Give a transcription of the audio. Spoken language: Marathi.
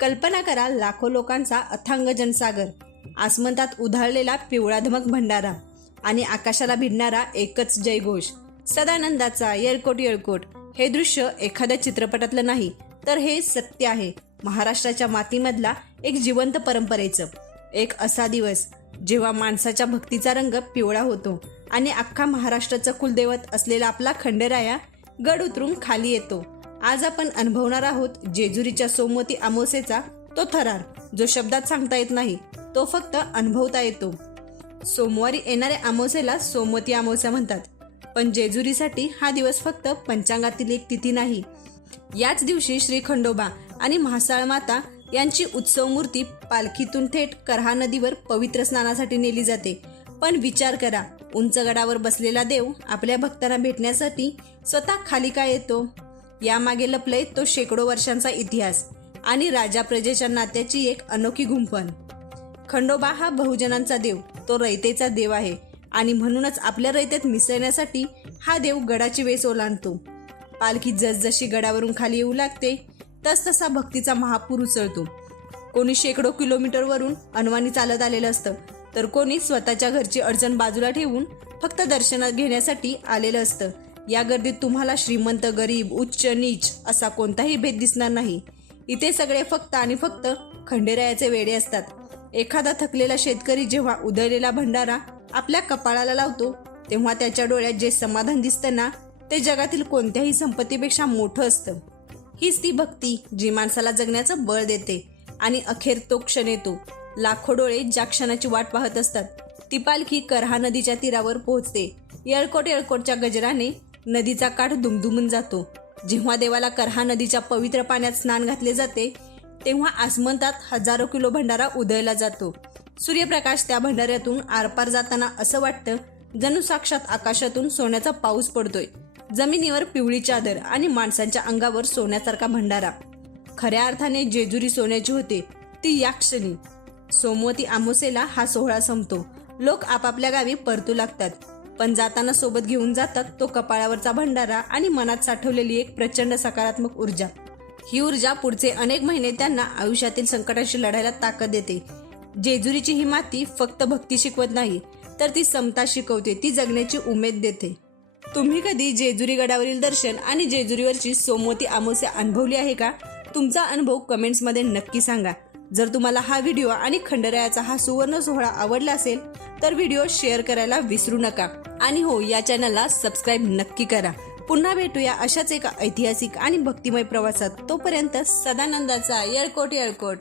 कल्पना करा, लाखो लोकांचा अथांग जनसागर, आसमंतात उधाळलेला पिवळाधमक भंडारा आणि आकाशाला भिडणारा एकच जयघोष, सदानंदाचा येळकोट येळकोट. हे दृश्य एखाद्या चित्रपटातलं नाही, तर हे सत्य आहे महाराष्ट्राच्या मातीमधला एक जिवंत परंपरेचं. एक असा दिवस जेव्हा माणसाच्या भक्तीचा रंग पिवळा होतो आणि अख्खा महाराष्ट्राचं कुलदैवत असलेला आपला खंडेराया गड उतरून खाली येतो. आज आपण अनुभवणार आहोत जेजुरीच्या सोमवती अमावस्येचा तो थरार, जो शब्दात सांगता येत नाही, तो फक्त अनुभवता येतो. सोमवारी येणाऱ्या अमावस्येला सोमवती अमावस्या म्हणतात, पण जेजुरीसाठी हा दिवस फक्त पंचांगातील एक तिथी नाही. याच दिवशी श्री खंडोबा आणि म्हासाळ माता यांची उत्सव मूर्ती पालखीतून थेट करहा नदीवर पवित्र स्नानासाठी नेली जाते. पण विचार करा, उंच गडावर बसलेला देव आपल्या भक्तांना भेटण्यासाठी स्वतः खाली का येतो? यामागे लपलय तो शेकडो वर्षांचा इतिहास आणि राजा प्रजेच्या नात्याची एक अनोखी गुंफण. खंडोबा हा बहुजनांचा देव, तो रयतेचा देव आहे आणि म्हणूनच आपल्या रयतेत मिसळण्यासाठी हा देव गडाची वेस ओलांडतो. पालखी जसजशी गडावरून खाली येऊ लागते तसतसा भक्तीचा महापूर उसळतो. कोणी शेकडो किलोमीटरवरून अनवाणी चालत आलेलं असतं, तर कोणी स्वतःच्या घरची अडचण बाजूला ठेवून फक्त दर्शन घेण्यासाठी आलेलं असतं. या गर्दीत तुम्हाला श्रीमंत, गरीब, उच्च, नीच असा कोणताही भेद दिसणार नाही. इथे सगळे फक्त आणि फक्त खंडेरायाचे वेडे असतात. एखादा थकलेला शेतकरी जेव्हा उधळलेला भंडारा आपल्या कपाळाला लावतो, तेव्हा त्याच्या डोळ्यात जे समाधान दिसतं ना, ते जगातील कोणत्याही संपत्तीपेक्षा मोठं असतं. हीच ती भक्ती जी माणसाला जगण्याचं बळ देते आणि अखेर तो क्षण येतो. लाखो डोळे ज्या क्षणाची वाट पाहत असतात, ती पालखी करहा नदीच्या तीरावर पोहोचते. येळकोट येळकोटच्या गजराने नदीचा काठ दुमदुमून जातो. जेव्हा देवाला करहा नदीच्या पवित्र पाण्यात स्नान घातले जाते, तेव्हा आसमंतात हजारो किलो भंडारा उधळला जातो. सूर्यप्रकाश त्या भंडाऱ्यातून आरपार जाताना असं वाटतं जणू साक्षात आकाशातून सोन्याचा पाऊस पडतोय. जमिनीवर पिवळी चादर आणि माणसांच्या अंगावर सोन्यासारखा भंडारा. खऱ्या अर्थाने जेजुरी सोन्याची होते ती या क्षणी. सोमवती अमावस्येला हा सोहळा संपतो. लोक आपापल्या गावी परतू लागतात, पण जाताना सोबत घेऊन जातात तो कपाळावरचा भंडारा आणि मनात साठवलेली एक प्रचंड सकारात्मक ऊर्जा. ही ऊर्जा पुढचे अनेक महिने त्यांना आयुष्यातील संकटाशी लढायला ताकद देते. जेजुरीची ही माती फक्त भक्ती शिकवत नाही, तर ती समता शिकवते, ती जगण्याची उमेद देते. तुम्ही कधी जेजुरी गडावरील दर्शन आणि जेजुरीवरची सोमवती अमावस्या अनुभवली आहे का? तुमचा अनुभव कमेंट्समध्ये नक्की सांगा. जर तुम्हाला हा व्हिडिओ आणि खंडेरायाचा हा सुवर्ण सोहळा आवडला असेल तर व्हिडिओ शेअर करायला विसरू नका. आणि हो, या चॅनलला सबस्क्राईब नक्की करा. पुन्हा भेटूया अशाच एका ऐतिहासिक आणि भक्तिमय प्रवासात. तोपर्यंत सदानंदाचा येळकोट येळकोट.